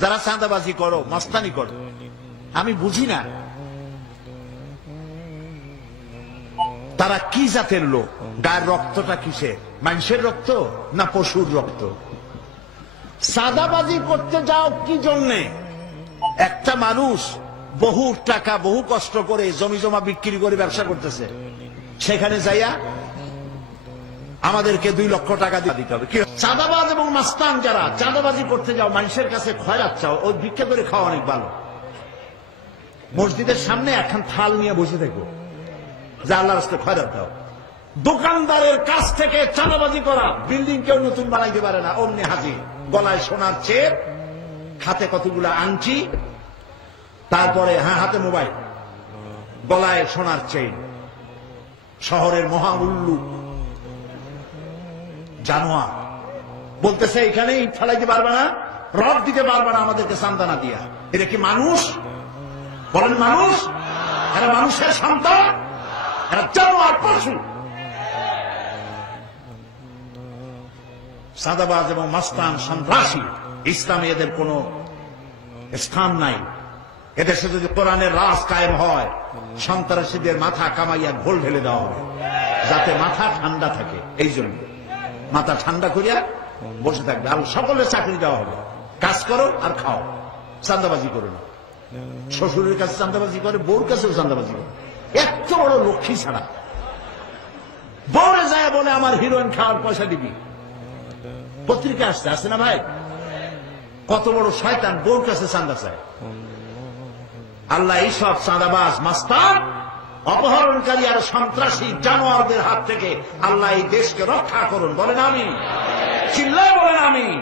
যারা চাঁদাবাজি করো, মস্তানি করো, আমি বুঝি না তারা কি জাতের লোক, গায়ের রক্তটা কিসে, মানুষের রক্ত না পশুর রক্ত? চাঁদাবাজি করতে যাও কি জন্যে? একটা মানুষ বহু টাকা বহু কষ্ট করে জমি জমা বিক্রি করে ব্যবসা করতেছে, সেখানে যাইয়া আমাদেরকে 2 লক্ষ টাকা দিতে হবে। চাঁদাবাজ এবং মাস্তান যারা চাঁদাবাজি করতে যাও, মানুষের কাছে খয়রাত চাও, ওই ভিক্ষা করে খাওয়া অনেক ভালো। মসজিদের সামনে একখান থাল নিয়ে বসে থাকবো, যা আল্লাহর রাস্তায় খয়রাত দাও। দোকানদারের কাছ থেকে চাঁদাবাজি করা, বিল্ডিং কেউ নতুন বানাইতে পারে না, অমনি হাজির, গলায় সোনার চেন, হাতে কতগুলা আংটি, তারপরে হাতে মোবাইল, গলায় সোনার চেইন, শহরের মহা উল্লুক জানোয়ার বলতেছে এখানে ইট ফেলাইতে পারবে না, রড দিতে পারবে না আমাদেরকে সান্ত্বনা দিয়া। এটা কি মানুষ? বলেন মানুষ? এরা মানুষের সন্তান? এরা জানোয়ার, পশু। চাঁদাবাজ এবং মাস্তান সন্ত্রাসী, ইসলামে এদের কোন স্থান নাই। এদেশে যদি কোরআনের রাজ কায়েম হয়, সন্ত্রাসীদের মাথা কামাইয়া ঘোল ঢেলে দেওয়া হবে, যাতে মাথা ঠান্ডা থাকে। এই জন্য মাথা ঠান্ডা করিয়া বসে থাকবে, আর সকলের চাকরি দেওয়া হবে, কাজ করো আর খাও, চাঁদাবাজি করো না। শ্বশুরের কাছে চাঁদাবাজি করে, বউর কাছেও চাঁদাবাজি করে। এত বড় লক্ষ্মী ছাড়া বউরে যায় বলে আমার হিরোইন খাওয়ার পয়সা দিবি। পত্রিকা আসছে না ভাই? কত বড় শয়তান, বউর কাছে চাঁদা চায়। আল্লাহ এইসব চাঁদাবাজ, মাস্তান, অপহরণকারী আর সন্ত্রাসী জানোয়ারদের হাত থেকে আল্লাহ এই দেশকে রক্ষা করুন। বলেন আমিন। চিল্লায় বলেন আমিন।